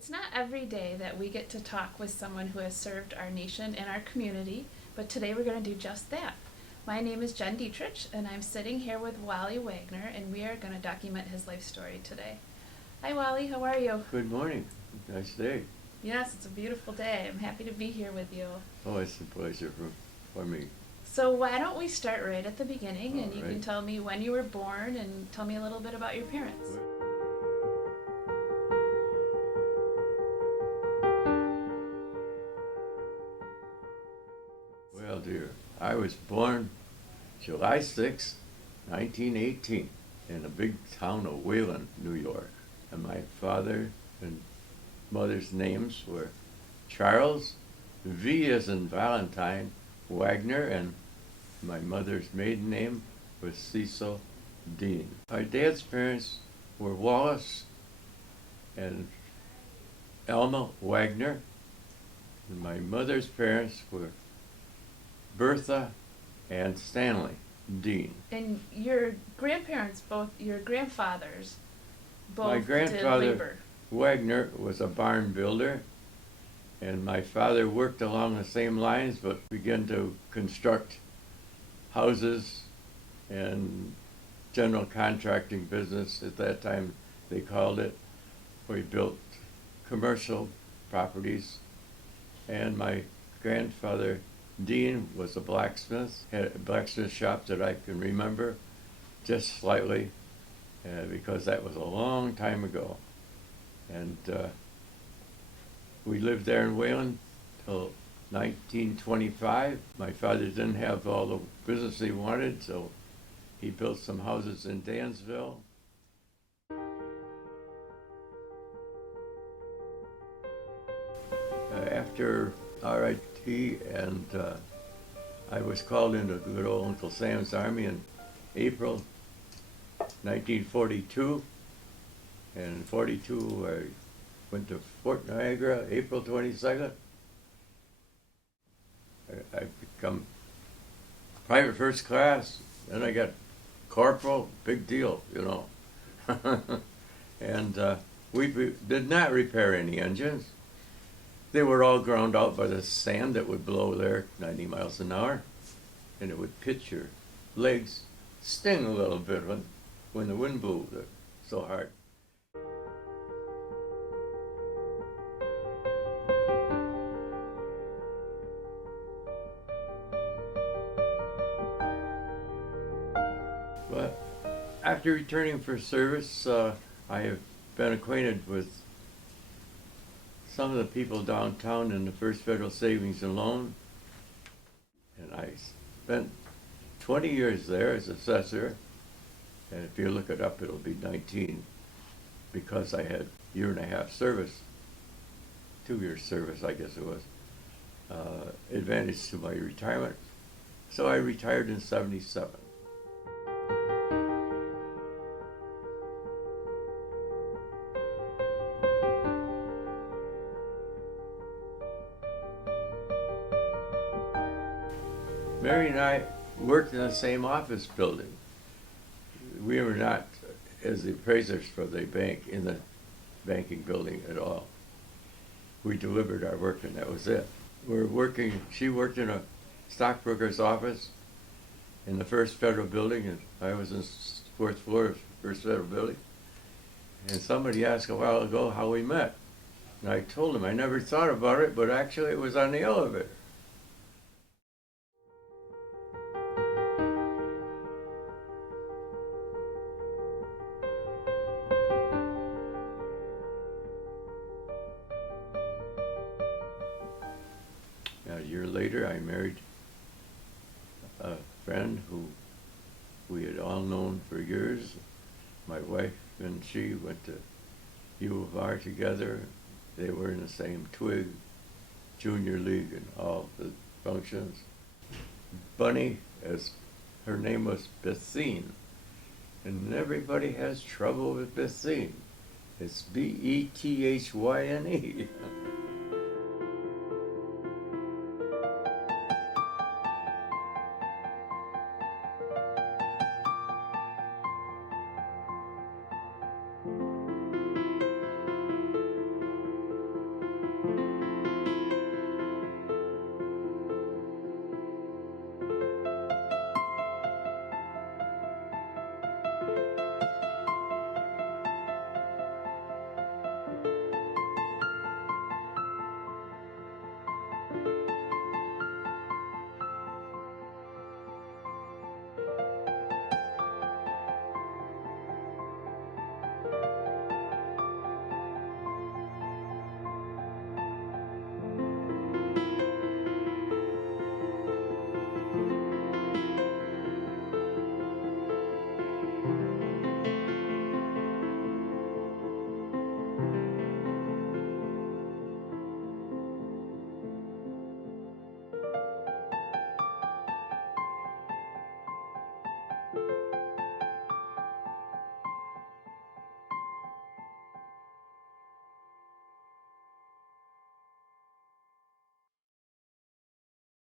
It's not every day that we get to talk with someone who has served our nation and our community, but today we're going to do just that. My name is Jen Dietrich, and I'm sitting here with Wally Wagner, and we are going to document his life story today. Hi, Wally. How are you? Good morning. Nice day. Yes, it's a beautiful day. I'm happy to be here with you. Oh, it's a pleasure for me. So why don't we start right at the beginning, and you All can right. tell me when you were born and tell me a little bit about your parents. Well, dear, I was born July 6, 1918, in the big town of Wayland, New York. And my father and mother's names were Charles, V as in Valentine, Wagner, and my mother's maiden name was Cecil Dean. My dad's parents were Wallace and Elma Wagner, and my mother's parents were Bertha and Stanley Dean. And your grandparents, your grandfathers, both My did grandfather, labor. Wagner, was a barn builder, and my father worked along the same lines but began to construct houses and general contracting business. At that time, they called it. We built commercial properties, and my grandfather, Dean, was a blacksmith, had a blacksmith shop that I can remember just slightly, because that was a long time ago. And we lived there in Wayland till 1925. My father didn't have all the business he wanted, so he built some houses in Dansville. After RIT, and I was called into good old Uncle Sam's Army in April 1942, and in 42 I went to Fort Niagara, April 22nd. I become private first class, then I got corporal, big deal, you know. And we did not repair any engines. They were all ground out by the sand that would blow there 90 miles an hour, and it would pitch your legs, sting a little bit when the wind blew so hard. But after returning for service, I have been acquainted with some of the people downtown in the First Federal Savings and Loan, and I spent 20 years there as assessor, and if you look it up, it'll be 19, because I had a year and a half service, 2 years service, I guess it was, advantage to my retirement. So I retired in 77. Mary and I worked in the same office building. We were not, as the appraisers for the bank, in the banking building at all. We delivered our work and that was it. She worked in a stockbroker's office in the First Federal Building, and I was in the fourth floor of First Federal Building. And somebody asked a while ago how we met. And I told him I never thought about it, but actually it was on the elevator. A year later, I married a friend who we had all known for years. My wife and she went to U of R together. They were in the same twig, junior league, and all the functions. Bunny, as her name was Bethine, and everybody has trouble with Bethine. It's Bethyne.